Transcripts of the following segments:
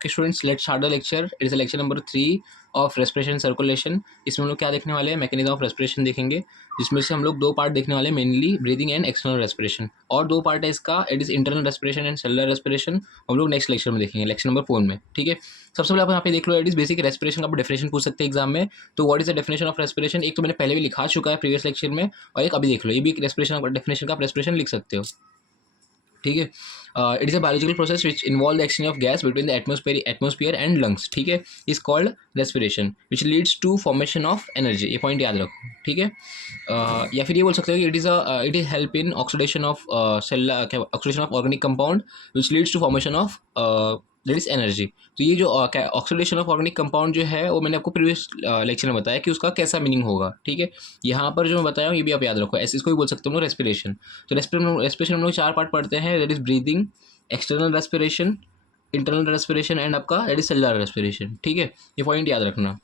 Okay students, let's start the lecture. It is lecture number 3 of respiration circulation. इसमें हम लोग क्या देखने वाले हैं, मैकेनिज्म ऑफ रेस्पिरेशन देखेंगे, जिसमें से हम लोग दो पार्ट देखने वाले हैं, mainly breathing and external respiration. और दो पार्ट है इसका, it is internal respiration and cellular respiration. हम लोग नेक्स्ट लेक्चर में देखेंगे, लेक्चर नंबर 4 में. ठीक है, सबसे पहले आप यहाँ पे देख लो, इट इज बेसिक रेस्पिरेशन का डेफिनेशन पूछ सकते हैं एग्जाम में. तो what is the definition of respiration, एक तो मैंने पहले भी लिखा चुका है प्रीवियस लेक्चर में, और एक अभी देख लो, ये भी रेस्पिरेशन डेफिनेशन का आप रेस्पिरेशन लिख सकते हो. ठीक है, it is a biological process which involve the exchange of gas between the atmosphere and lungs. ठीक है, is called respiration which leads to formation of energy. ये पॉइंट याद रखो. ठीक है, या फिर ये बोल सकते हो कि it is help in oxidation of oxidation of organic compound which leads to formation of that is energy. तो ये जो ऑक्सीडेशन ऑफ ऑर्गेनिक कंपाउंड जो है वो मैंने आपको प्रीवियस लेक्चर में बताया कि उसका कैसा मीनिंग होगा. ठीक है, यहाँ पर जो मैं बताया हूँ ये भी आप याद रखो, ऐसे इसको भी बोल सकते हो रेस्पिरेशन. तो रेस्पिरेशन हम लोग चार पार्ट पढ़ते हैं, that is breathing, external respiration, internal respiration and आपका दैट इज सेलुलर रेस्पिरेशन. ठीक है, ये पॉइंट याद रखना.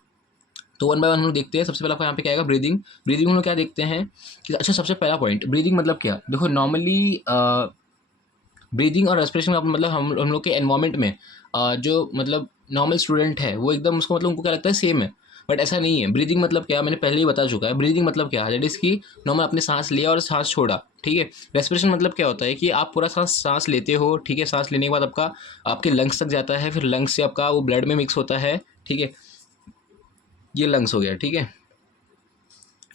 तो वन बाय वन हम लोग देखते हैं. सबसे पहले आपको यहाँ पे क्या आएगा, ब्रीदिंग. ब्रीदिंग हम लोग क्या देखते हैं कि अच्छा, सबसे पहला पॉइंट, ब्रीदिंग मतलब क्या. देखो नॉर्मली ब्रीदिंग और रेस्पिरेशन का मतलब हम लोग के एनवायरमेंट में जो मतलब नॉर्मल स्टूडेंट है वो एकदम उसको मतलब उनको क्या लगता है सेम है, बट ऐसा नहीं है. ब्रीदिंग मतलब क्या, मैंने पहले ही बता चुका है. ब्रीदिंग मतलब क्या, दैट इज़ की नॉर्मल आपने सांस लिया और सांस छोड़ा. ठीक है, रेस्पिरेशन मतलब क्या होता है कि आप पूरा सांस लेते हो. ठीक है, सांस लेने के बाद आपका आपके लंग्स तक जाता है, फिर लंग्स से आपका वो ब्लड में मिक्स होता है. ठीक है, ये लंग्स हो गया. ठीक है,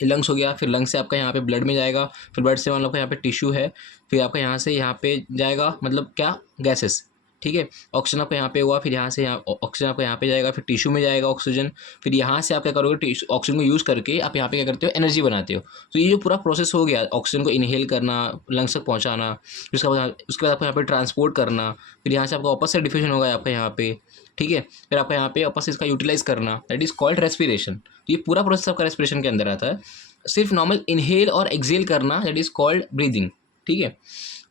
ये लंग्स हो गया, फिर लंग्स से आपका यहाँ पे ब्लड में जाएगा, फिर ब्लड से मान लो आपका यहाँ पे टिश्यू है, फिर आपका यहाँ से यहाँ पे जाएगा मतलब क्या, गैसेस. ठीक है, ऑक्सीजन आपका यहाँ पे हुआ, फिर यहाँ से यहाँ ऑक्सीजन आपका यहाँ पे जाएगा, फिर टिश्यू में जाएगा ऑक्सीजन, फिर यहाँ से आप क्या करोगे, ऑक्सीजन को यूज़ करके आप यहाँ पे क्या करते हो, एनर्जी बनाते हो. तो ये जो पूरा प्रोसेस हो गया, ऑक्सीजन को इनहेल करना, लंग्स तक पहुँचाना, उसके बाद आपको यहाँ पे ट्रांसपोर्ट करना, फिर यहाँ से आपका वापस से डिफ्यूजन होगा आपका यहाँ पे. ठीक है, फिर आपका यहाँ पे वापस इसका यूटिलाइज करना, दैट इज कॉल्ड रेस्पिरेशन. तो ये पूरा प्रोसेस आपका रेस्पिरेशन के अंदर आता है. सिर्फ नॉर्मल इनहेल और एक्सेल करना, दैट इज कॉल्ड ब्रीदिंग. ठीक है,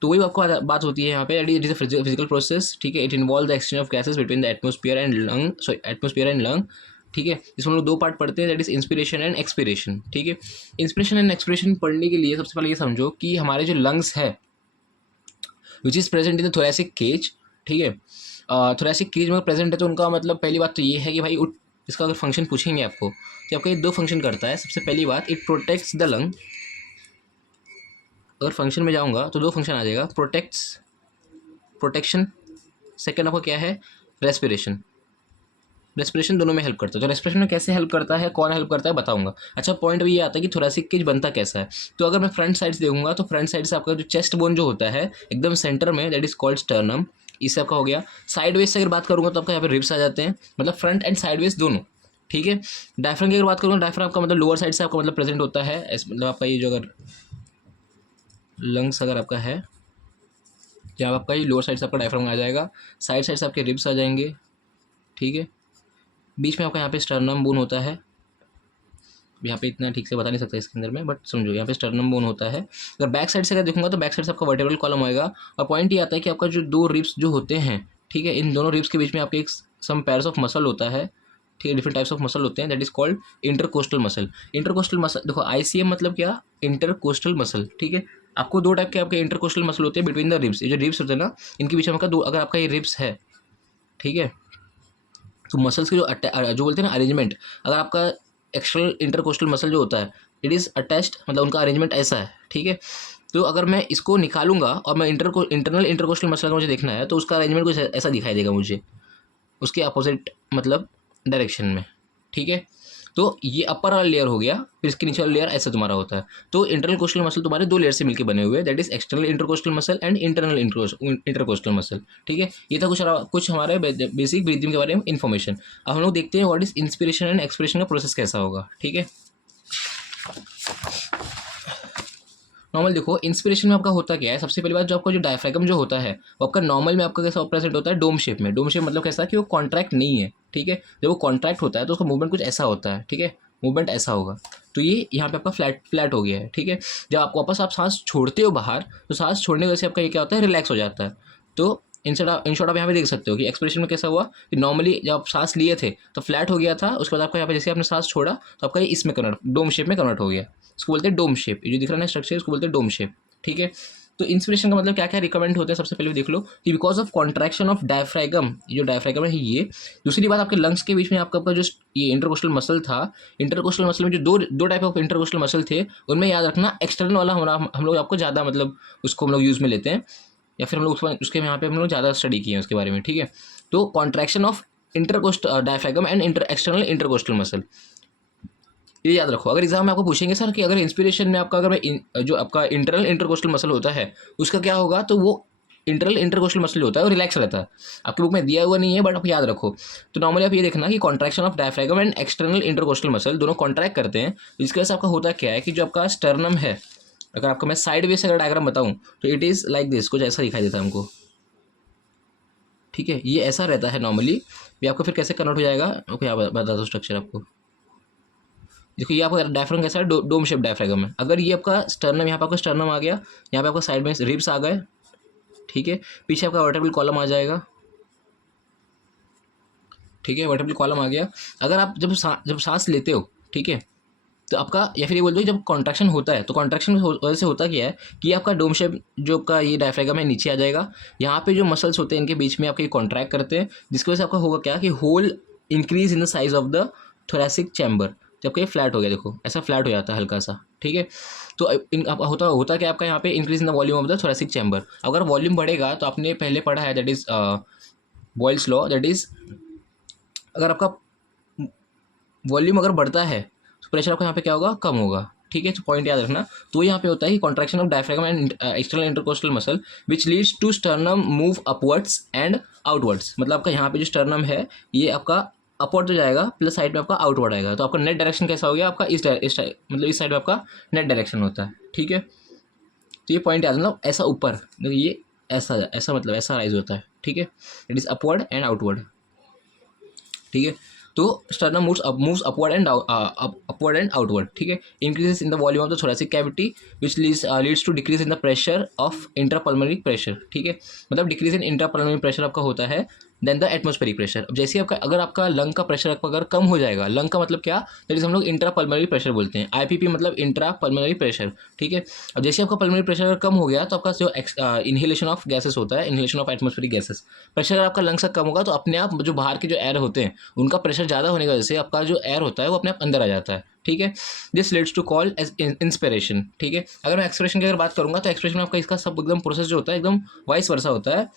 तो वही आपको बात होती है यहाँ पे, it is a physical process. ठीक है, it involve the exchange of gases between the atmosphere and lung. ठीक है, इसमें हम लोग दो पार्ट पढ़ते हैं, that is inspiration and expiration. ठीक है, इंस्पिरेशन एंड एक्सपिरेशन पढ़ने के लिए सबसे पहले ये समझो कि हमारे जो लंग्स है which is present in the thoracic cage. ठीक है, थोरैसिक केज में प्रेजेंट है, तो उनका मतलब पहली बात तो ये है कि भाई इसका अगर फंक्शन पूछेंगे आपको तो आपका ये दो फंक्शन करता है. सबसे पहली बात, इट प्रोटेक्ट्स द लंग. अगर फंक्शन में जाऊंगा तो दो फंक्शन आ जाएगा, प्रोटेक्शन. सेकंड आपका क्या है, रेस्पिरेशन. रेस्पिरेशन दोनों में हेल्प करता है. तो रेस्पिरेशन में कैसे हेल्प करता है, कौन हेल्प करता है, बताऊंगा. अच्छा, पॉइंट भी ये आता है कि थोरैसिक केज बनता कैसा है. तो अगर मैं फ्रंट साइड से देखूंगा तो फ्रंट साइड से आपका जो चेस्ट बोन जो होता है एकदम सेंटर में, दैट इज कॉल्ड स्टर्नम. इससे आपका हो गया. साइड वेज से अगर बात करूंगा तो आपका यहाँ पे रिब्स आ जाते हैं, मतलब फ्रंट एंड साइड वेज दोनों. ठीक है, डायफ्राम की अगर बात करूँगा, डायफ्राम आपका मतलब लोअर साइड से आपका मतलब प्रेजेंट होता है, मतलब आपका ये जो अगर लंग्स अगर आपका है, जहाँ आपका ये लोअर साइड से आपका डायफ्राम आ जाएगा, साइड साइड से आपके रिब्स आ जाएंगे. ठीक है, बीच में आपका यहाँ पे स्टर्नम बोन होता है. यहाँ पे इतना ठीक से बता नहीं सकता इसके अंदर में, बट समझो यहाँ पे स्टर्नम बोन होता है. अगर बैक साइड से अगर देखूंगा तो बैक साइड से आपका वर्टेब्रल कॉलम होएगा. और पॉइंट ये आता है कि आपका जो दो रिब्स जो होते हैं, ठीक है, इन दोनों रिब्स के बीच में आपके एक सम पेयर्स ऑफ मसल होता है. ठीक है, डिफरेंट टाइप्स ऑफ मसल होते हैं, that is called intercostal muscle. Intercostal muscle देखो, ICM मतलब क्या, इंटरकोस्टल मसल. ठीक है, आपको दो टाइप के आपके इंटरकोस्टल मसल होते हैं बिटवीन द रिब्स. ये जो रिब्स होते हैं ना, इनके बीच में आपका दो, अगर आपका ये रिब्स है, ठीक है, तो मसल्स की जो बोलते हैं ना अरेंजमेंट, अगर आपका एक्सटर्नल इंटरकोस्टल मसल जो होता है, इट इज़ अटैच्ड, मतलब उनका अरेंजमेंट ऐसा है. ठीक है, तो अगर मैं इसको निकालूंगा और मैं इंटरनल इंटरकोस्टल मसल का मुझे देखना है, तो उसका अरेंजमेंट कुछ ऐसा दिखाई देगा मुझे, उसके अपोजिट मतलब डायरेक्शन में. ठीक है, तो ये अपर वाला लेयर हो गया, फिर इसके नीचे वाला लेयर ऐसा तुम्हारा होता है. तो इंटरनल कोस्टल मसल तुम्हारे दो लेयर से मिलकर बने हुए हैं, that is external intercostal muscle and internal intercostal muscle. ठीक है, ये था कुछ हमारे बेसिक ब्रीदिंग के बारे में इन्फॉर्मेशन. अब हम लोग देखते हैं what is inspiration and expiration का प्रोसेस कैसा होगा. ठीक है, नॉर्मल देखो, इंस्पिरेशन में आपका होता क्या है, सबसे पहली बात, जो आपका जो डायफ्रागम जो होता है वो आपका नॉर्मल में आपका कैसा प्रेजेंट होता है, डोम शेप में. डोम शेप मतलब कैसा कि वो कॉन्ट्रैक्ट नहीं है. ठीक है, जब वो कॉन्ट्रैक्ट होता है तो उसका मूवमेंट कुछ ऐसा होता है. ठीक है, मूवमेंट ऐसा होगा. तो ये यहाँ पे आपका फ्लैट हो गया है. ठीक है, जब आपको वापस आप सांस छोड़ते हो बाहर, तो सांस छोड़ने की वजह से आपका ये क्या होता है, रिलैक्स हो जाता है. तो इन शॉर्ट आप यहाँ पे देख सकते हो कि एक्सप्रेशन में कैसा हुआ कि नॉर्मली जब आप सांस लिए थे तो फ्लैट हो गया था, उसके बाद आपका यहाँ पे जैसे आपने सांस छोड़ा तो आपका ये इसमें कन्वर्ट, डोम शेप में कन्वर्ट हो गया. इसको बोलते हैं डोम शेप. ये जो दिख रहा है ना स्ट्रक्चर, इसको बोलते हैं डोम शेप. ठीक है, तो इंस्पिरेशन का मतलब क्या क्या रिकमेंड होते हैं, सबसे पहले देख लो कि because of contraction of diaphragm, जो डायफ्रागम है ये। दूसरी बात, आपके लंग्स के बीच में आपका जो ये इंटरकोस्टल मसल था, इंटरकोस्टल मसल में जो दो टाइप ऑफ इंटरकोस्टल मसल थे, उनमें याद रखना एक्सटर्नल वाला हम लोग आपको ज़्यादा मतलब उसको हम लोग यूज़ में लेते हैं, या फिर हम लोग उसके यहाँ पे हम लोग ज़्यादा स्टडी किए हैं उसके बारे में, ठीक है। तो contraction of intercostal diaphragm and external intercostal muscle, ये याद रखो। अगर एग्जाम में आपको पूछेंगे सर कि अगर इंस्पिरेशन में आपका अगर जो आपका इंटरनल इंटरकोस्टल मसल होता है उसका क्या होगा, तो वो इंटरनल इंटरकोस्टल मसल होता है और रिलैक्स रहता है। आपकी बुक में दिया हुआ नहीं है बट आप याद रखो। तो नॉर्मली आप ये देखना कि contraction of diaphragm and external intercostal muscle दोनों कॉन्ट्रैक्ट करते हैं। इसकी वजह से आपका होता क्या है कि जो आपका स्टर्नम है, अगर आपका मैं साइड वे से अगर डायग्राम बताऊँ तो इट इज़ लाइक दिस, कुछ ऐसा दिखाई देता है हमको, ठीक है। ये ऐसा रहता है नॉर्मली। ये आपको फिर कैसे कन्वर्ट हो जाएगा, ओके यहाँ बता दो स्ट्रक्चर आपको। देखो ये आपका डायफ्रागम कैसा है, डोम शेप डायफ्रागम है। अगर ये आपका स्टर्नम, यहाँ पे आपका स्टर्नम आ गया, यहाँ पे आपका साइड में रिब्स आ गए, ठीक है। पीछे आपका वर्टेब्रल कॉलम आ जाएगा, ठीक है, वर्टेब्रल कॉलम आ गया। अगर आप जब सांस लेते हो, ठीक है, तो आपका, या फिर ये बोल दो जब कॉन्ट्रैक्शन होता है, तो कॉन्ट्रैक्शन की वजह से होता क्या है कि आपका डोम शेप जो आपका ये डायफ्रागम है नीचे आ जाएगा। यहाँ पे जो मसल्स होते हैं इनके बीच में आपके कॉन्ट्रैक्ट करते हैं, जिसकी वजह से आपका होगा क्या कि whole increase in the size of the thoracic chamber. जबकि ये फ्लैट हो गया, देखो ऐसा फ्लैट हो जाता है हल्का सा, ठीक है। तो होता क्या आपका यहाँ पे increase in the volume of the thoracic chamber. अगर वॉल्यूम बढ़ेगा तो आपने पहले पढ़ा है, that is Boyle's law, that is अगर आपका वॉल्यूम अगर बढ़ता है तो प्रेशर आपका यहाँ पे क्या होगा, कम होगा, ठीक है। तो पॉइंट याद रखना। तो यहाँ पे होता है कि contraction of diaphragm and external intercostal muscle which leads to sternum move upwards and outwards. मतलब आपका यहाँ पे जो स्टर्नम है ये आपका अपवर्ड तो जाएगा, प्लस साइड में आपका आउटवर्ड आएगा। तो आपका नेट डायरेक्शन कैसा हो गया आपका, मतलब इस साइड में आपका नेट डायरेक्शन होता है, ठीक है। तो ये पॉइंट याद रखना, ऐसा ऊपर देखो, ये ऐसा ऐसा मतलब ऐसा राइज होता है, ठीक है। It is upward and outward, ठीक है। तो sternum moves upward and outward, ठीक है। Increases in the volume of the thoracic cavity which leads to decrease in the pressure of intrapulmonary pressure, ठीक है। मतलब डिक्रीज इन इंट्रापल्मोनरी प्रेशर आपका होता है देन द एटमॉस्फेरिक प्रेशर। अब जैसे आपका अगर आपका लंग का प्रेशर आपका अगर कम हो जाएगा, लंग का मतलब क्या, दैट इज हम लोग इंट्रापल्मोनरी प्रेशर बोलते हैं, आईपीपी मतलब इंट्रापल्मोनरी प्रेशर, ठीक है। अब जैसे आपका पल्मोनरी प्रेशर अगर कम हो गया तो आपका जो इनहेलेशन ऑफ गैसेस होता है, inhalation of atmospheric gases, pressure अगर आपका लंग्स का कम होगा तो अपने आप जो बाहर के जो एयर होते हैं उनका प्रेशर ज़्यादा होने की वजह से आपका जो एयर होता है वो अपने आप अंदर आ जाता है, ठीक है। This leads to call as inspiration, ठीक है। अगर मैं एक्सप्रेशन की अगर बात करूंगा तो एक्सप्रेशन में आपका इसका सब एकदम प्रोसेस जो होता है एकदम वाइस वर्सा होता है।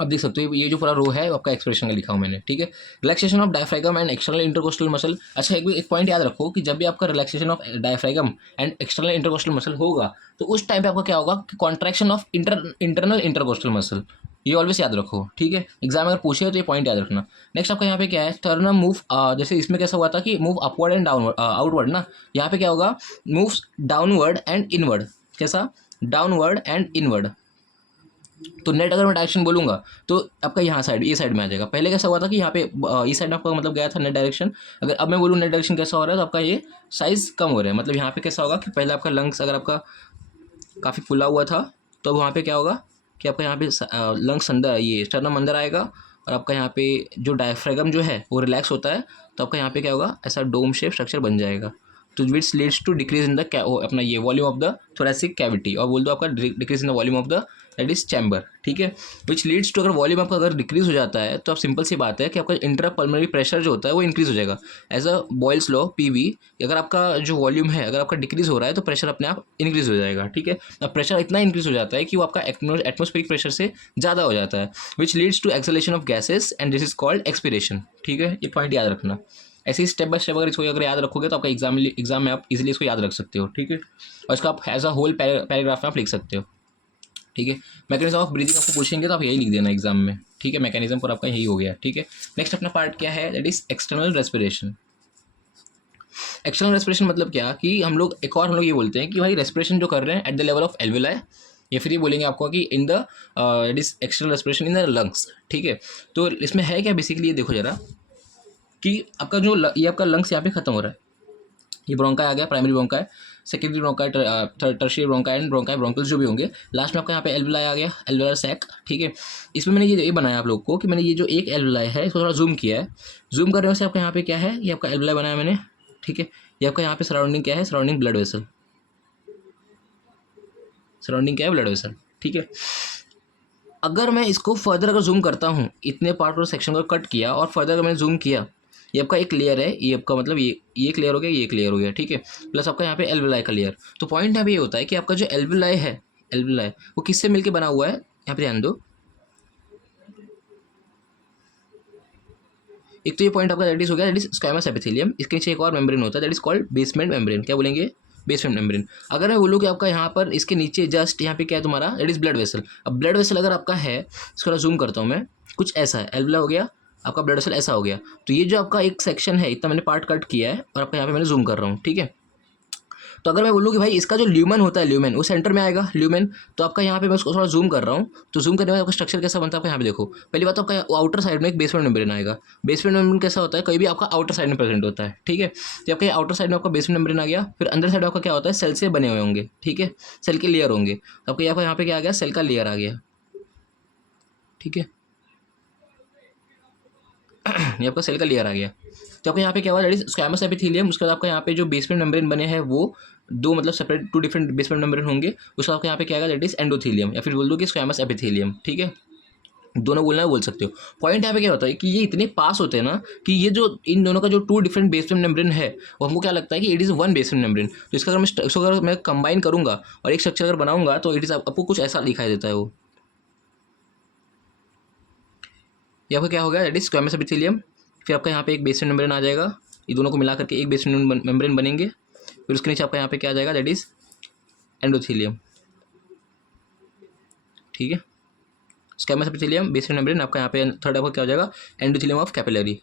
अब देख सकते हो ये जो पूरा रो है वो आपका एक्सप्रेशन का लिखा हूँ मैंने, ठीक है। Relaxation of diaphragm and external intercostal muscle. अच्छा एक पॉइंट याद रखो कि जब भी आपका relaxation of diaphragm and external intercostal muscle होगा तो उस टाइम पे आपका क्या होगा कि contraction of internal intercostal muscle, ये ऑलवेज याद रखो, ठीक है। एग्जाम अगर पूछे तो ये पॉइंट याद रखना। नेक्स्ट आपका यहाँ पे क्या है, स्टर्नम मूव, जैसे इसमें कैसा हुआ था कि move upward and downward outward ना, यहाँ पे क्या होगा, मूव्स डाउनवर्ड एंड इनवर्ड। कैसा, डाउनवर्ड एंड इनवर्ड। तो नेट अगर मैं डायरेक्शन बोलूँगा तो आपका यहाँ साइड, ये साइड में आ जाएगा। पहले कैसा हुआ था कि यहाँ पे इस साइड में आपका मतलब गया था नेट डायरेक्शन। अगर अब मैं बोलूँ नेट डायरेक्शन कैसा हो रहा है तो आपका ये साइज़ कम हो रहा है। मतलब यहाँ पे कैसा होगा कि पहले आपका लंग्स अगर आपका काफ़ी फुला हुआ था तो वहाँ पे क्या होगा कि आपका यहाँ पे लंग्स अंदर, ये स्टर्नम अंदर आएगा और आपका यहाँ पे जो डायफ्रागम जो है वो रिलैक्स होता है तो आपका यहाँ पे क्या होगा, ऐसा डोम शेप स्ट्रक्चर बन जाएगा। तो which leads to decrease in the अपना ये volume of the thoracic cavity, और बोल दो आपका decrease in the volume of the that is chamber, ठीक है। विच लीड्स टू, अगर वॉल्यूम आपका अगर डिक्रीज हो जाता है तो आप सिंपल सी बात है कि आपका इंट्रापल्मोनरी प्रेशर जो होता है वो इंक्रीज हो जाएगा। As a Boyle's law PV, अगर आपका जो वॉल्यूम है अगर आपका डिक्रीज हो रहा है तो प्रेशर अपने आप इंक्रीज हो जाएगा, ठीक है। अब प्रेशर इतना इंक्रीज हो जाता है कि वो आपका एटमॉस्फेरिक प्रेशर से ज़्यादा हो जाता है, which leads to acceleration of gases and this is called expiration, ठीक है। ये पॉइंट याद रखना। ऐसे ही स्टेप बाय स्टेप अगर इसको अगर याद रखोगे तो आपका एग्जाम में आप इजीली इसको याद रख सकते हो, ठीक है। और इसका आप एज अ होल पैराग्राफ में आप लिख सकते हो, ठीक है। मैकेनिज्म ऑफ ब्रीदिंग आपको पूछेंगे तो आप यही लिख देना एग्जाम में, ठीक है। मैकेनिज्म पर आपका यही हो गया, ठीक है। नेक्स्ट अपना पार्ट क्या है, that is external respiration. External respiration मतलब क्या कि हम लोग ये बोलते हैं कि भाई रेस्पिरेशन जो कर रहे हैं at the level of alveoli, या फिर ये बोलेंगे आपको कि in the it is external respiration in the lungs, ठीक है। तो इसमें है क्या बेसिकली, ये देखो जरा कि आपका जो ये आपका लंग्स यहाँ पे खत्म हो रहा है, ये ब्रोंकाई आ गया, primary bronchi, secondary bronchi, tertiary bronchi and bronchi bronchioles जो भी होंगे। लास्ट में आपका यहाँ पे एल्वेलाई आ गया, एल्वेलर सैक, ठीक है। इसमें मैंने ये बनाया आप लोग को कि मैंने ये जो एक एल्वेलाई है इसको थोड़ा जूम किया है। जूम करने से आपका यहाँ पे क्या है, ये आपका एल्वेलाई बनाया मैंने, ठीक है। ये आपका यहाँ पे सराउंडिंग क्या है, सराउंडिंग ब्लड वेसल, सराउंडिंग क्या है, ब्लड वेसल, ठीक है। अगर मैं इसको फर्दर अगर जूम करता हूँ, इतने पार्ट और सेक्शन को कट किया और फर्दर अगर मैंने जूम किया, ये आपका एक लेयर है, ये आपका मतलब ये क्लियर हो गया, ये क्लियर हो गया, ठीक है। प्लस आपका यहाँ पे एल्विलाई का लेयर। तो पॉइंट यहाँ पे ये होता है कि आपका जो एल्विलाई है, एल्विलाई वो किससे मिलके बना हुआ है, यहाँ पे ध्यान दो। एक तो ये पॉइंट आपका दैट इज हो गया, दैट इज स्क्वैमस एपिथेलियम। इसके नीचे एक और मेम्ब्रेन होता है, that is called basement membrane. क्या बोलेंगे, बेसमेंट मेम्ब्रेन। अगर मैं बोलूँ कि आपका यहाँ पर इसके नीचे जस्ट यहाँ पे क्या है तुम्हारा, दैट इज ब्लड वेसल। अब ब्लड वेसल अगर आपका है, इसको जूम करता हूँ मैं, कुछ ऐसा है, एल्विला हो गया, आपका ब्लड वेसल ऐसा हो गया। तो ये जो आपका एक सेक्शन है, इतना मैंने पार्ट कट किया है और आपका यहाँ पे मैंने जूम कर रहा हूँ, ठीक है। तो अगर मैं बोलूँ कि भाई इसका जो ल्यूमेन होता है, ल्यूमेन वो सेंटर में आएगा, ल्यूमेन। तो आपका यहाँ पे मैं उसको थोड़ा जूम कर रहा हूँ, तो जूम करने में आपका स्ट्रक्चर कैसा बनता है, आपका यहाँ पे देखो। पहली बात तो आपका आउटर साइड में एक बेसमेंट मेम्ब्रेन आएगा। बेसमेंट मेम्ब्रेन कैसा होता है, कहीं भी आपका आउटर साइड में प्रेजेंट होता है, ठीक है। तो आपका आउटर साइड में आपका बेसमेंट मेम्ब्रेन आ गया, फिर अंदर साइड आपका क्या होता है, सेल से बने हुए होंगे, ठीक है, सेल के लेयर होंगे। तो आपका यहाँ पे क्या आ गया, सेल का लेयर आ गया, ठीक है। ये आपका सेल का लेयर आ गया। तो आपको यहाँ पे क्या हुआ, दैट इज स्क्वैमस एपिथेलियम। उसके बाद आपका यहाँ पे जो बेसमेंट मेम्ब्रेन बने हैं वो दो मतलब separate two different basement membrane होंगे। उसका आपको यहाँ पे क्या आएगा, दैट इज एंडोथेलियम, या फिर बोल दो कि स्क्वैमस एपिथेलियम, ठीक है। दोनों बोलना है बोल सकते हो। पॉइंट यहाँ पे क्या होता है कि ये इतने पास होते हैं ना कि ये जो इन दोनों का जो टू डिफरेंट बेसमेंट मेम्ब्रेन है, वो हमको क्या लगता है कि it is one basement membrane. तो इसका अगर मैं कंबाइन करूँगा और एक स्ट्रक्चर अगर बनाऊंगा तो इट इज़ आपको कुछ ऐसा दिखाई देता है। वो ये आपका क्या हो गया, दैट इज स्क्वैमस एपिथेलियम। फिर आपका यहाँ पे एक बेसमेंट मेम्ब्रेन आ जाएगा, ये दोनों को मिला करके एक बेसमेंट मेम्ब्रेन बनेंगे। फिर उसके नीचे आपका यहाँ पे क्या आ जाएगा, दैट इज एंडोथेलियम, ठीक है। स्क्वैमस एपिथेलियम, बेसमेंट मेम्ब्रेन, आपका यहाँ पे थर्ड आपका क्या हो जाएगा, एंडोथेलियम ऑफ कैपिलरी,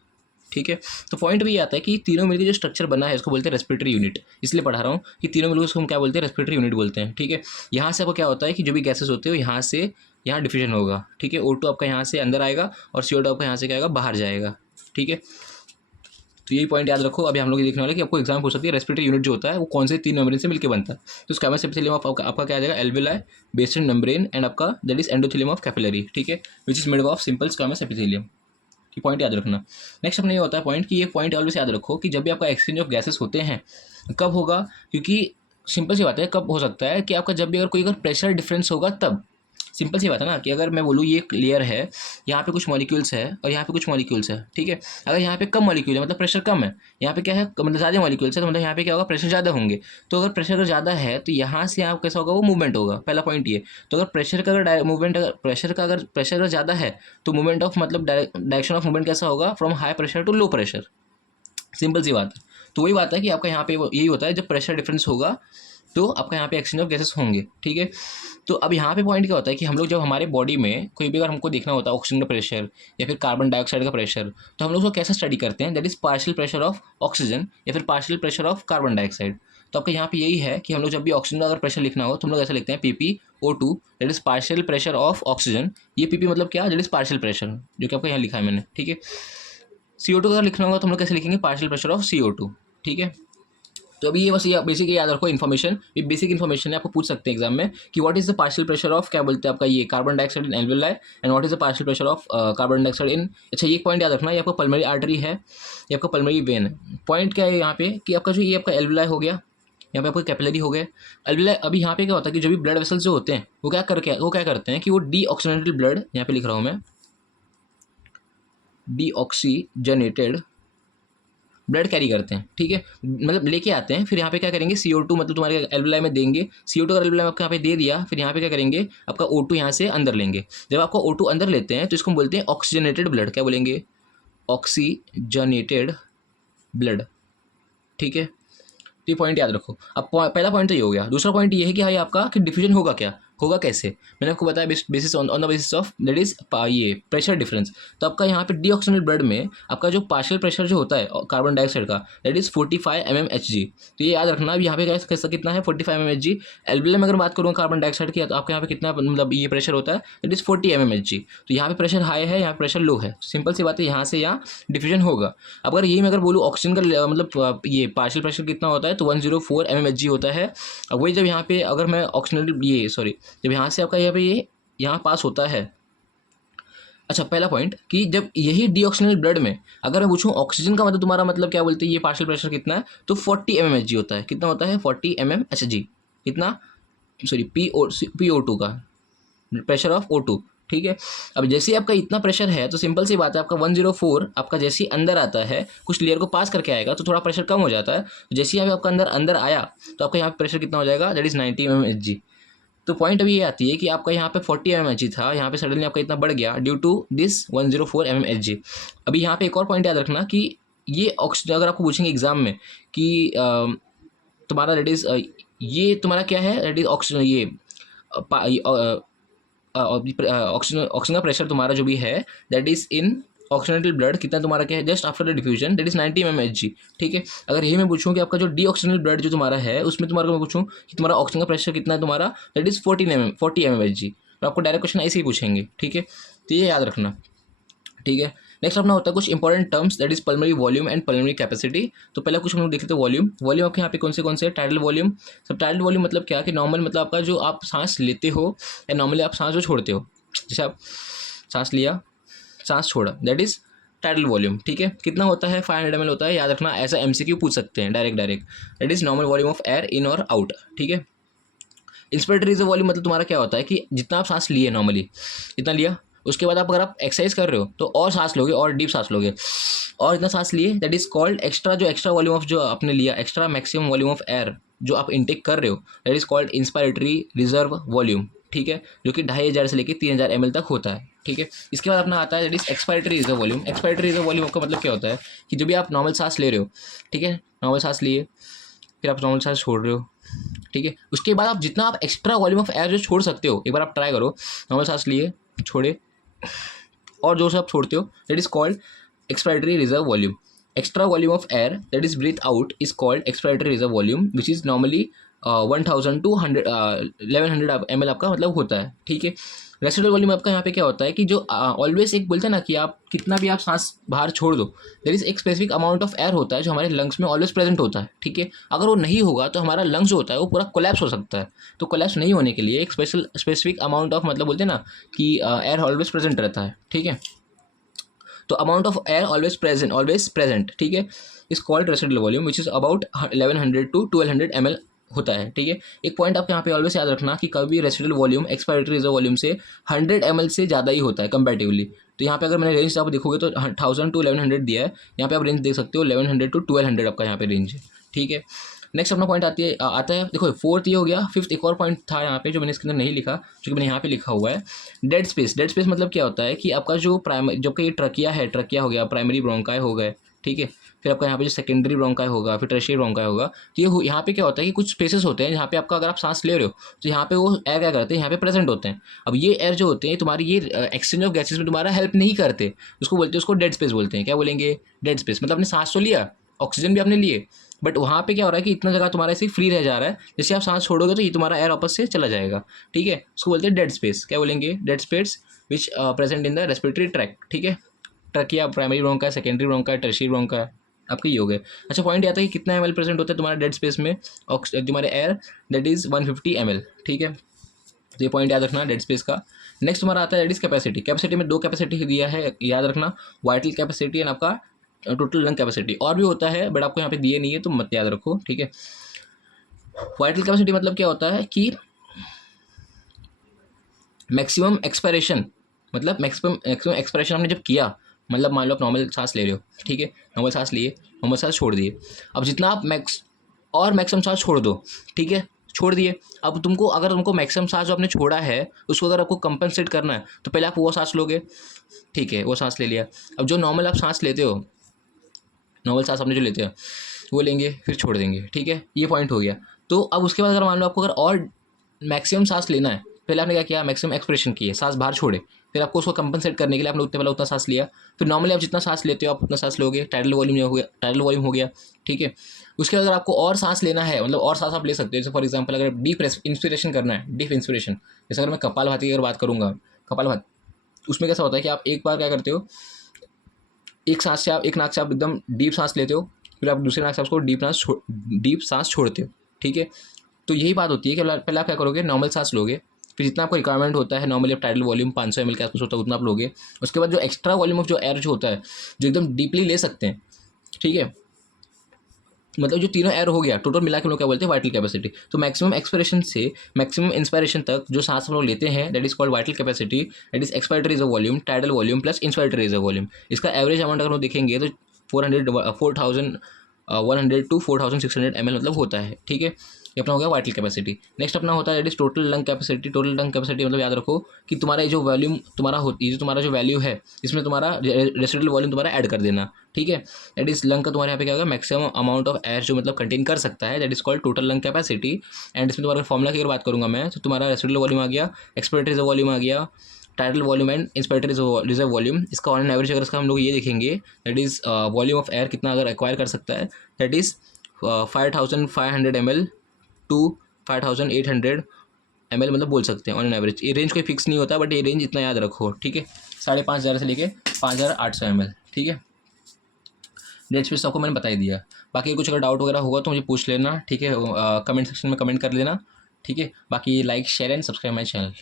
ठीक है। तो पॉइंट भी ये आता है कि तीनों मिलकर जो स्ट्रक्चर बना है इसको बोलते हैं रेस्पिरेटरी यूनिट। इसलिए पढ़ा रहा हूँ कि तीनों मिलकर उसको हम क्या बोलते हैं, रेस्पिरेटरी यूनिट बोलते हैं, ठीक है। यहाँ से आपको क्या होता है कि जो भी गैसेस होते हैं यहाँ से यहाँ डिफ्यूजन होगा, ठीक है। O2 आपका यहाँ से अंदर आएगा और CO2 आपका यहाँ से क्या आएगा, बाहर जाएगा, ठीक है। तो यही पॉइंट याद रखो। अभी हम लोग ये देखने वाले कि आपको एग्जाम हो सकती है रेस्पिरेटरी यूनिट जो होता है वो कौन से तीन मेम्ब्रेन से मिलकर बनता है। तो स्क्वैमस एपिथेलियम आपका क्या आ जाएगा, एल्विलाई, बेसमेंट मेम्ब्रेन एंड आपका that is endothelium of capillary, ठीक है, which is made of simple squamous epithelium. कि पॉइंट याद रखना। नेक्स्ट अपने ये होता है पॉइंट कि ये पॉइंट ऑलवेज याद रखो कि जब भी आपका एक्सचेंज ऑफ गैसेस होते हैं, कब होगा, क्योंकि सिंपल सी बात है, कब हो सकता है कि आपका जब भी अगर कोई अगर प्रेशर डिफरेंस होगा तब। सिंपल सी बात है ना कि अगर मैं बोलूँ ये एक लेयर है, यहाँ पे कुछ मॉलिक्यूल्स है और यहाँ पे कुछ मॉलिक्यूल्स है, ठीक है। अगर यहाँ पे कम मॉलिक्यूल है मतलब प्रेशर कम है, यहाँ पे क्या है मतलब ज़्यादा मॉलिक्यूल्स है, तो मतलब यहाँ पे क्या होगा, प्रेशर ज़्यादा होंगे। तो अगर प्रेशर अगर ज़्यादा है तो यहाँ से यहाँ कैसा होगा, वो मूवमेंट होगा। पहला पॉइंट ये। तो अगर प्रेशर का अगर मूवमेंट अगर प्रेशर अगर ज़्यादा है तो मूवमेंट ऑफ मतलब डायरेक्शन ऑफ मूवमेंट कैसा होगा, from high pressure to low pressure. Simple सी बात है। तो वही बात है कि आपका यहाँ पे यही होता है, जब प्रेशर डिफरेंस होगा तो आपका यहाँ पे एक्सचेंज ऑफ गैसेस होंगे, ठीक है। तो अब यहाँ पे पॉइंट क्या होता है कि हम लोग जब हमारे बॉडी में कोई भी अगर हमको देखना होता है ऑक्सीजन का प्रेशर या फिर कार्बन डाइऑक्साइड का प्रेशर, तो हम लोग उसको कैसे स्टडी करते हैं, that is partial pressure of oxygen या फिर partial pressure of carbon dioxide. तो आपका यहाँ पे यही है कि हम लोग जब भी ऑक्सीजन का अगर प्रेशर लिखना हो तो हम लोग ऐसा लिखते हैं PpO2, that is partial pressure of oxygen. ये PP मतलब क्या, दैट इज पार्शियल प्रेशर, जो कि आपका यहाँ लिखा है मैंने, ठीक है। CO2 का अगर लिखना होगा तो हम लोग कैसे लिखेंगे, पार्शियल प्रेशर ऑफ CO2, ठीक है। तो अभी ये बस ये बेसिक याद रखो इन्फॉर्मेशन, ये बेसिक इन्फॉर्मेशन है, आपको पूछ सकते हैं एग्जाम में कि what is the partial pressure of, क्या बोलते हैं आपका ये carbon dioxide in alveoli, and what is the partial pressure of carbon dioxide in. अच्छा ये पॉइंट याद रखना, ये आपका पल्मोनरी आर्टरी है, ये आपका पल्मोनरी वेन है। पॉइंट क्या है यहाँ पे कि आपका जो ये आपका एल्वियोलाई हो गया, यहाँ पे आपको कैपिलरी हो गए, एल्वियोलाई। अभी यहाँ पे क्या होता है कि जो भी ब्लड वेसल्स जो होते हैं वो क्या करते हैं कि वो डीऑक्सीजनेटेड ब्लड, यहाँ पे लिख रहा हूँ मैं, डीऑक्सीजनेटेड ब्लड कैरी करते हैं, ठीक है, मतलब लेके आते हैं। फिर यहाँ पे क्या करेंगे, CO2 मतलब तुम्हारे एल्वियोलाई में देंगे, CO2 अगर एल्वियोलाई में आपको यहाँ पे दे दिया, फिर यहाँ पे क्या करेंगे, आपका O2 यहाँ से अंदर लेंगे। जब आपका O2 अंदर लेते हैं तो इसको हम बोलते हैं ऑक्सीजनेटेड ब्लड। क्या बोलेंगे, ऑक्सीजनेटेड ब्लड, ठीक है। तो ये पॉइंट याद रखो। अब पहला पॉइंट तो ये हो गया। दूसरा पॉइंट ये है कि भाई आपका कि डिफ्यूजन होगा क्या, होगा कैसे, मैंने आपको बताया basis on the basis of that is ये प्रेशर डिफरेंस। तो आपका यहाँ पे डीऑक्सीजनेटेड ब्लड में आपका जो पार्शियल प्रेशर जो होता है कार्बन डाइऑक्साइड का, दैट इज 45 mmHg। तो ये याद रखना। अब यहाँ पे कैसा कितना है, 45 mmHg। एल्वियोलाई में अगर बात करूँ कार्बन डाइऑक्साइड की तो आपके यहाँ पे कितना मतलब ये प्रेशर होता है, दैट इज 40 mmHg। तो यहाँ पे प्रेशर हाई है, यहाँ प्रेशर लो है। सिंपल सी बात है, यहाँ से यहाँ डिफ्यूजन होगा। अगर यही मैं अगर बोलूँ ऑक्सीजन का मतलब ये पार्शियल प्रेशर कितना होता है तो 104 mmHg होता है। अब वही जब यहाँ पे अगर मैं ऑक्सीजन ये सॉरी जब यहाँ से आपका यहाँ पे ये यहाँ पास होता है। अच्छा पहला पॉइंट कि जब यही डीऑक्सीजनेटेड ब्लड में अगर मैं पूछूं ऑक्सीजन का मतलब तुम्हारा मतलब क्या बोलते हैं, ये पार्शियल प्रेशर कितना है, तो 40 mmHg होता है। कितना होता है, 40 mmHg। कितना, सॉरी PO2 का, प्रेशर ऑफ O2, ठीक है। अब जैसे ही आपका इतना प्रेशर है तो सिंपल सी बात है, आपका 104 आपका जैसे ही अंदर आता है कुछ लेयर को पास करके आएगा तो थोड़ा प्रेशर कम हो जाता है। जैसे ही आपका अंदर अंदर आया तो आपका यहाँ पे प्रेशर कितना हो जाएगा, दैट इज़ 90 mmHg। तो पॉइंट अभी ये आती है कि आपका यहाँ पे 40 mmHg था, यहाँ पे सडनली आपका इतना बढ़ गया ड्यू टू दिस 104 mmHg। अभी यहाँ पे एक और पॉइंट याद रखना कि ये ऑक्सीजन, अगर आपको पूछेंगे एग्जाम में कि तुम्हारा दैट इज़ ये तुम्हारा क्या है, दैट इज़ ऑक्सीजन, ये ऑक्सीजन का प्रेशर तुम्हारा जो भी है that is in oxygenated blood कितना तुम्हारा क्या है just after the diffusion, that is 90 mmHg, ठीक है। अगर यही मैं पूछूं कि आपका जो डीऑक्सीजनेटेड ब्लड जो तुम्हारा है उसमें तुम्हारा मैं पूछूं कि तुम्हारा ऑक्सीजन का प्रेशर कितना है तुम्हारा, दैट इज़ 40 mmHg, तो आपको डायरेक्ट क्वेश्चन ऐसे ही पूछेंगे, ठीक है। तो ये याद रखना, ठीक है। नेक्स्ट अपना होता है कुछ important terms, that is pulmonary volume and pulmonary capacity. तो पहले कुछ हम लोग देख लेते हैं वॉल्यूम। वॉल्यूम आपके यहाँ पे कौन से टाइडल वॉल्यूम। सब टाइडल वॉल्यूम मतलब क्या कि नॉर्मल मतलब आपका जो आप सांस लेते हो या नॉर्मली आप सांस जो छोड़ते हो, जैसे आप सांस लिया सांस छोड़ा, दैट इज टाइडल वॉल्यूम, ठीक है। कितना होता है, 500 ml होता है, याद रखना। ऐसा MCQ पूछ सकते हैं direct, that is normal volume of air in और आउट, ठीक है। इंस्पिरेटरी रिजर्व वॉल्यूम मतलब तुम्हारा क्या होता है कि जितना आप सांस लिए नॉर्मली इतना लिया, उसके बाद आप अगर आप एक्सरसाइज कर रहे हो तो और सांस लोगे और डीप सांस लोगे और इतना सांस लिए, दैट इज कॉल्ड एक्स्ट्रा, जो एक्स्ट्रा वॉल्यूम ऑफ जो आपने लिया, extra maximum volume of air जो आप इनटेक कर रहे हो, that is called inspiratory reserve volume, ठीक है, जो कि 2500 से लेकर 3000 ml तक होता है, ठीक है। इसके बाद अपना आता है that is expiratory reserve volume. Expiratory reserve volume का मतलब क्या होता है कि जो भी आप नॉर्मल सांस ले रहे हो, ठीक है, नॉर्मल सांस लिए फिर आप नॉर्मल सांस छोड़ रहे हो, ठीक है, उसके बाद आप जितना आप एक्स्ट्रा वॉल्यूम ऑफ एयर जो छोड़ सकते हो, एक बार आप ट्राई करो, नॉर्मल सांस लिए छोड़े और जो सब छोड़ते हो, that is called expiratory reserve volume. Extra volume of air that is breath out is called expiratory reserve volume, which is normally 1000 to 1100 ml आपका मतलब होता है, ठीक है। रेसिडुअल वॉल्यूम आपका यहाँ पे क्या होता है कि जो ऑलवेज एक बोलते हैं ना कि आप कितना भी आप सांस बाहर छोड़ दो, देयर इज एक स्पेसिफिक अमाउंट ऑफ एयर होता है जो हमारे लंग्स में ऑलवेज प्रेजेंट होता है, ठीक है। अगर वो नहीं होगा तो हमारा लंग्स जो होता है वो पूरा कोलैप्स हो सकता है। तो कोलैप्स नहीं होने के लिए एक स्पेसिफिक अमाउंट ऑफ मतलब बोलते हैं ना कि एयर ऑलवेज प्रेजेंट रहता है, ठीक है। तो amount of air always present, ठीक है, is called residual volume, which is about 1100 to 1200 ml होता है, ठीक है। एक पॉइंट आपको यहाँ पे ऑलवेज याद रखना कि कभी residual volume expiratory reserve volume से 100 ml से ज़्यादा ही होता है कंपैरेटिवली। तो यहाँ पे अगर मैंने रेंज आप देखोगे तो 1000 to 1100 दिया है, यहाँ पे आप रेंज देख सकते हो 1100 to 1200 आपका यहाँ पे रेंज है, ठीक है। नेक्स्ट अपना पॉइंट आता है देखो, फोर्थ ये हो गया। फिफ्थ एक और पॉइंट था यहाँ पे जो मैंने इसके अंदर नहीं लिखा, जो कि मैंने यहाँ पे लिखा हुआ है, डेड स्पेस। डेड स्पेस मतलब क्या होता है कि आपका जो प्राइमरी, जब का ये ट्रकिया है, ट्रकिया हो गया, प्राइमरी ब्रोंकाई हो गए, ठीक है, फिर आपका यहाँ पे जो सेकेंडरी ब्रोंकाई होगा, फिर टर्शियरी ब्रोंकाई होगा। तो ये यहाँ पे क्या होता है कि कुछ स्पेसेस होते हैं जहाँ पे आपका अगर आप सांस ले रहे हो तो यहाँ पे वो एयर क्या करते हैं, यहाँ पे प्रेजेंट होते हैं। अब ये एयर जो होते हैं तुम्हारी ये एक्सचेंज ऑफ गैसेज में तुम्हारा हेल्प नहीं करते, उसको बोलते हैं, उसको डेड स्पेस बोलते हैं। क्या बोलेंगे, डेड स्पेस। मतलब आपने सांस तो लिया, ऑक्सीजन भी आपने लिए, बट वहाँ पे क्या हो रहा है कि इतना जगह तुम्हारा ऐसे फ्री रह जा रहा है, जैसे आप सांस छोड़ोगे तो ये तुम्हारा एयर वापस से चला जाएगा, ठीक है। उसको बोलते हैं डेड स्पेस। क्या बोलेंगे, dead space which present in the respiratory tract, ठीक है। Trachea, primary bronchi, secondary bronchi, tertiary bronchi, आपके ये हो गए। अच्छा, पॉइंट आता है कि कितना ml प्रेजेंट होता है तुम्हारे डेड स्पेस में, तुम्हारे एयर, दैट इज 150 ml, ठीक है। तो ये पॉइंट याद रखना डेड स्पेस का। नेक्स्ट तुम्हारा आता है दैट इज कैपेसिटी। कैपेसिटी में दो कैपेसिटी दिया है, याद रखना, वाइटल कैपेसिटी एंड आपका टोटल लंग कैपेसिटी। और भी होता है बट आपको यहाँ पे दिए नहीं है तो मत याद रखो, ठीक है। वाइटल कैपेसिटी मतलब क्या होता है कि मैक्सिमम एक्सपायरेशन, मतलब मैक्सिमम एक्सपायरेशन आपने जब किया, मतलब मान लो आप नॉर्मल सांस ले रहे हो, ठीक है, नॉर्मल सांस लिए, नॉर्मल सांस छोड़ दिए, अब जितना आप मैक्सिमम सांस छोड़ दो, ठीक है, छोड़ दिए। अब तुमको अगर तुमको मैक्सिमम सांस जो आपने छोड़ा है उसको अगर आपको कंपनसेट करना है तो पहले आप वो सांस लोगे, ठीक है, वो सांस ले लिया। अब जो नॉर्मल आप सांस लेते हो, नॉर्मल सांस आपने जो लेते हैं वो लेंगे फिर छोड़ देंगे, ठीक है, ये पॉइंट हो गया। तो अब उसके बाद अगर मान लो आपको अगर और मैक्सिमम सांस लेना है, पहले आपने क्या किया, मैक्सिमम एक्सप्रेशन की है, सांस बाहर छोड़े, फिर आपको उसको कंपनसेट करने के लिए आपने उतने पहले उतना सांस लिया, फिर नॉर्मली आप जितना सांस लेते हो आप उतना सांस लोगे, टाइडल वॉल्यूम हो गया, ठीक है। उसके बाद अगर आपको और सांस लेना है, मतलब और सांस आप ले सकते हो, जैसे फॉर एग्जाम्पल अगर डीप इंस्पिरेशन करना है, डीप इंस्पिरेशन, जैसे अगर मैं कपालभाति की अगर बात करूँगा, कपालभाति उसमें कैसा होता है कि आप एक बार क्या करते हो, एक नाक से आप एकदम डीप सांस लेते हो, फिर आप दूसरे नाक से उसको डीप सांस छोड़ते हो, ठीक है। तो यही बात होती है कि पहले आप क्या करोगे, नॉर्मल सांस लोगे, फिर जितना आपको रिक्वायरमेंट होता है, नॉर्मली आप टाइडल वॉल्यूम 500 ml के आसपास होता है उतना आप लोगे। उसके बाद जो एक्स्ट्रा वॉल्यूम ऑफ जो एयर जो होता है, जो एकदम डीपली ले सकते हैं, ठीक है, मतलब जो तीनों एयर हो गया, टोटल मिला के हम लोग क्या बोलते हैं, वाइटल कैपेसिटी। तो मैक्सिमम एक्सपिरेशन से मैक्सिमम इंस्पायरेशन तक जो सांस हम लोग लेते हैं, that is called vital capacity. That is expiratory is a volume, tidal volume plus inspiratory is a volume. इसका एवरेज अमाउंट अगर हम देखेंगे तो 4100 टू 4600 ml मतलब होता है, ठीक है। ये अपना हो गया वाइटल कैपेसिटी। नेक्स्ट अपना होता है that is total lung capacity. Total lung capacity मतलब याद रखो कि तुम्हारा ये जो वॉल्यूम तुम्हारा होती है, जो तुम्हारा जो वैल्यू है, इसमें तुम्हारा रेसिडुअल वॉल्यूम तुम्हारा ऐड कर देना, ठीक है। दैट इज लंग का तुम्हारे यहाँ पे क्या होगा, मैक्सिमम अमाउंट ऑफ एयर जो मतलब कंटेन कर सकता है, that is called total lung capacity. And इसमें तुम्हारा फॉर्मुला की अगर बात करूँगा मैं, तो तुम्हारा रेसिडुअल वॉल्यूम आ गया, एक्सपिरेटरी रिजर्व वॉल्यूम आ गया, tidal volume and inspiratory reserve volume. इसका ऑन एन एवरेज अगर इसका हम लोग ये देखेंगे, that is volume of air कितना अगर एक्वायर कर सकता है, that is 5500 ml to 5800 ml मतलब बोल सकते हैं ऑन एन एवरेज। ये रेंज कोई फिक्स नहीं होता, बट ये रेंज इतना याद रखो, ठीक है। 5500 से लेके 5800 ml, ठीक है। रेंज पे सबको मैंने बता ही दिया। बाकी कुछ अगर डाउट वगैरह होगा तो मुझे पूछ लेना, ठीक है। कमेंट सेक्शन में कमेंट कर लेना, ठीक है। बाकी like share and subscribe my channel.